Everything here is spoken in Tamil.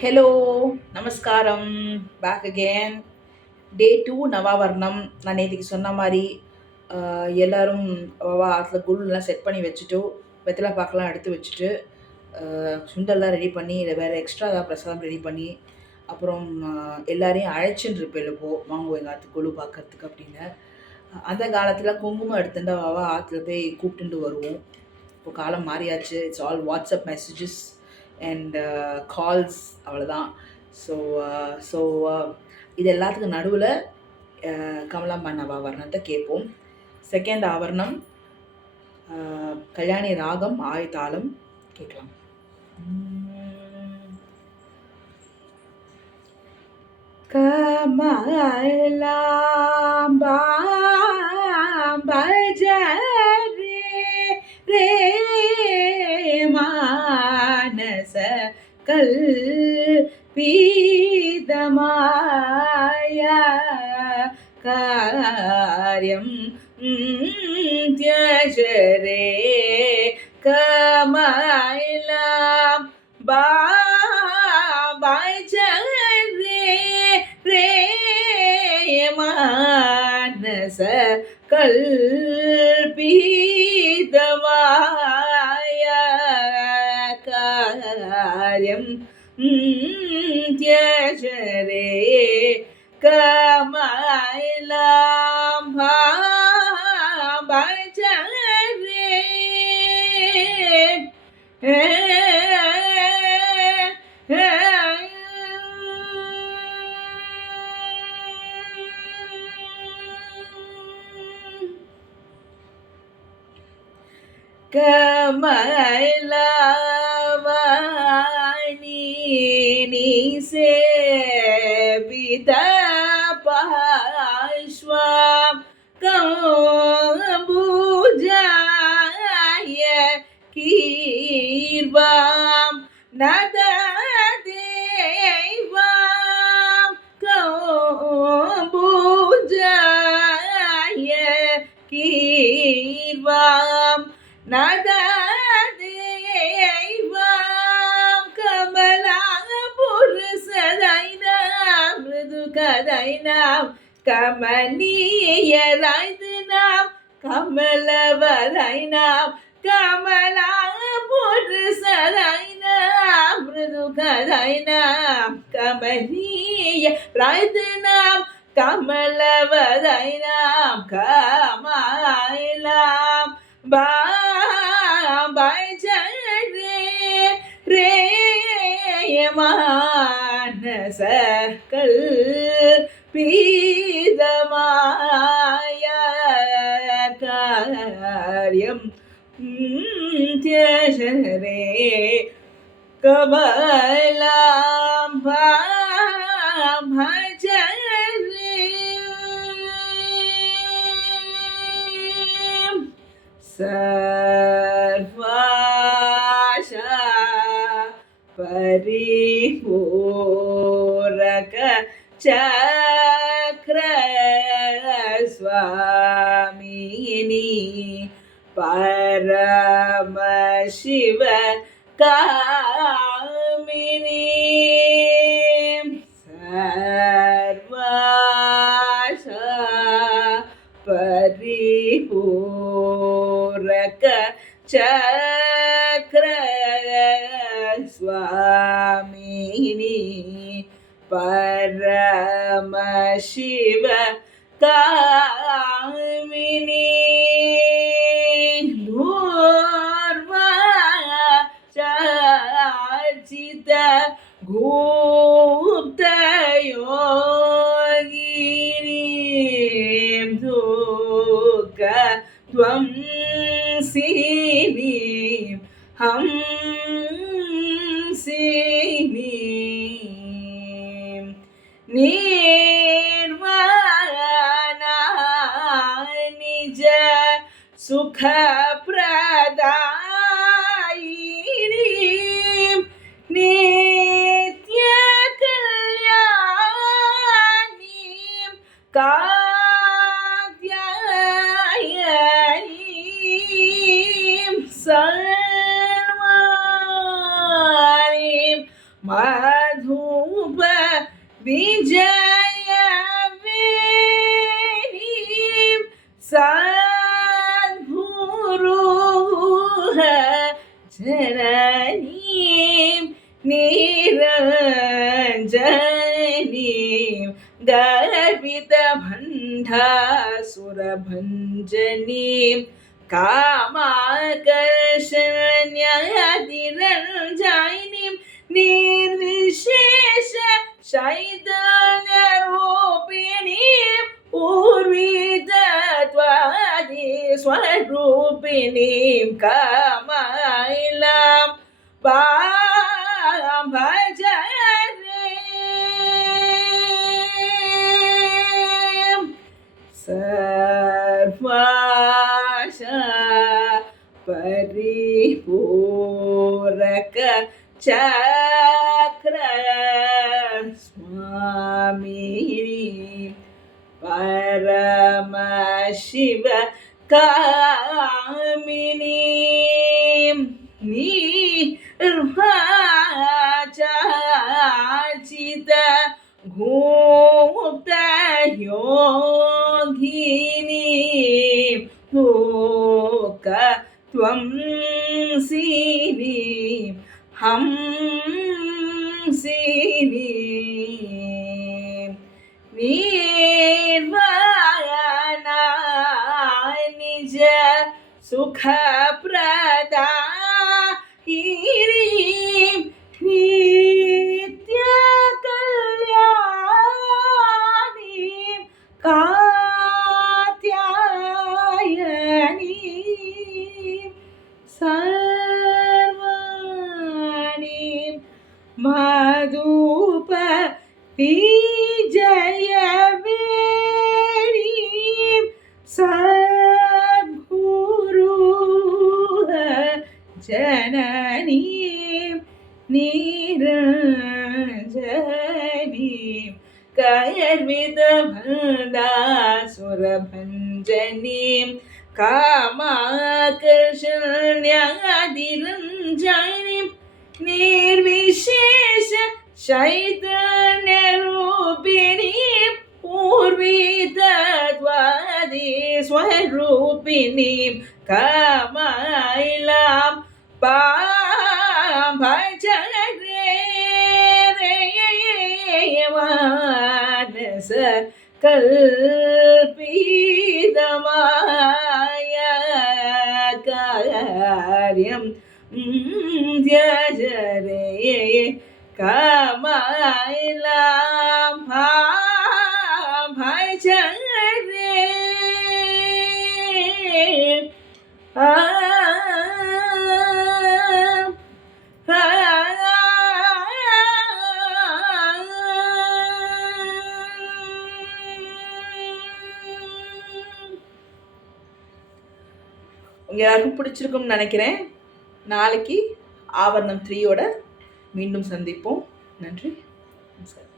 ஹலோ, நமஸ்காரம். Back again. டே 2 நவாவர்ணம். நான் நேற்றுக்கு சொன்ன மாதிரி எல்லாரும் ஆற்றுல குருலாம் செட் பண்ணி வச்சுட்டு வெத்தலை பாக்கெல்லாம் எடுத்து வச்சுட்டு சுண்டல்லாம் ரெடி பண்ணி இதை வேறு எக்ஸ்ட்ரா ஏதாவது பிரசாதம் ரெடி பண்ணி அப்புறம் எல்லாரையும் அழைச்சின்னு இருப்பேன் இப்போ வாங்குவோம் எங்கள் ஆற்று குழு பார்க்கறதுக்கு அப்படின்னு. அந்த காலத்தில் குங்குமம் எடுத்துட்டு ஆற்றுல போய் கூப்பிட்டுட்டு வருவோம். இப்போ காலம் மாறியாச்சு. It's all WhatsApp messages and calls, அவ்வளோதான். ஸோ ஸோ இது எல்லாத்துக்கும் நடுவில் கமலாம்பா நவாவரணத்தை கேட்போம். செகண்ட் ஆவரணம் கல்யாணி ராகம் ஆயுதாளம் கேட்கலாம். கமலாம்பா பஜரே ரே மானச கல்பிதமாய காரியம் தியஜரே கமலாம் பஜரே ரே மானச கல்பிதமாய காரியம் தியஜரே கமலாம் பஜரே கமலவாணி நீ சேவித பாஷ்வம் கம்புஜாய கீர்வாம் நததேவாம் கம்புஜாய கீர்வாம் நததேவாம் கமலா புருஷதைனாம் மிருதுகதைனாம் கமனீயராய்துனாம் கமலவரைனாம் கமலா புருஷதைனாம் மிருதுகதைனாம் கமனீயராய்துனாம் கமலவரைனாம் கமலாம் பஜரே ரே மானச கல்பிதமாய காரியம் தியஜரே கமலாம் பஜரே சர்வாஷா பரிபூரக சக்ர ஸ்வாமினி பரமசிவ காமினி சர்வாஷா பரிபூரக சக்ர ஸ்வாமினி பரமசிவ காமினி தூர்வா சார்ச்சித குப்த யோகினி துக்க துவம் சினி ஹம்சினி निर्वाणा निज सुख प्रदायिनी नित्य कल्याणी कात्यायनी सर्वाणि धूप विजय वेणीं सद्गुरुः जननीं निरञ्जनीं गर्वितभण्डासुरभञ्जनीं कामाकर्षण्यतिरञ्जनीं निर्विशेष चैतन्यरूपिणीं पूर्वीतत्वादि स्वरूपिणीं कामाइलां पां भजे सर्वाशा परिपूरक चक्र स्वामिनी परम शिव कामिनी निर्वाचाचित गुप्त योगिनी लोक त्वं सिनी हंसिनी निर्वाणा निज सुख प्रदा नित्य कल्याणी कात्यायनी सर्वाणि मधुप विजय वेणीं सद्गुरुः जननीं निरञ्जनीं गर्वितभण्डासुरभञ्जनीं कामाकर्षण्यतिरञ्जनीं निर्विशेष चैतन्यरूपिणीं पूर्वीतत्वादि स्वरूपिणीं कामाइलां पां भजे मानस कल्पितमाया कार्यं त्यज रे कामाइलां भज रे உங்க எல்லாருக்கும் பிடிச்சிருக்கும்னு நினைக்கிறேன். நாளைக்கு ஆவரணம் 3யோட மீண்டும் சந்திப்போம். நன்றி, நமஸ்காரம்.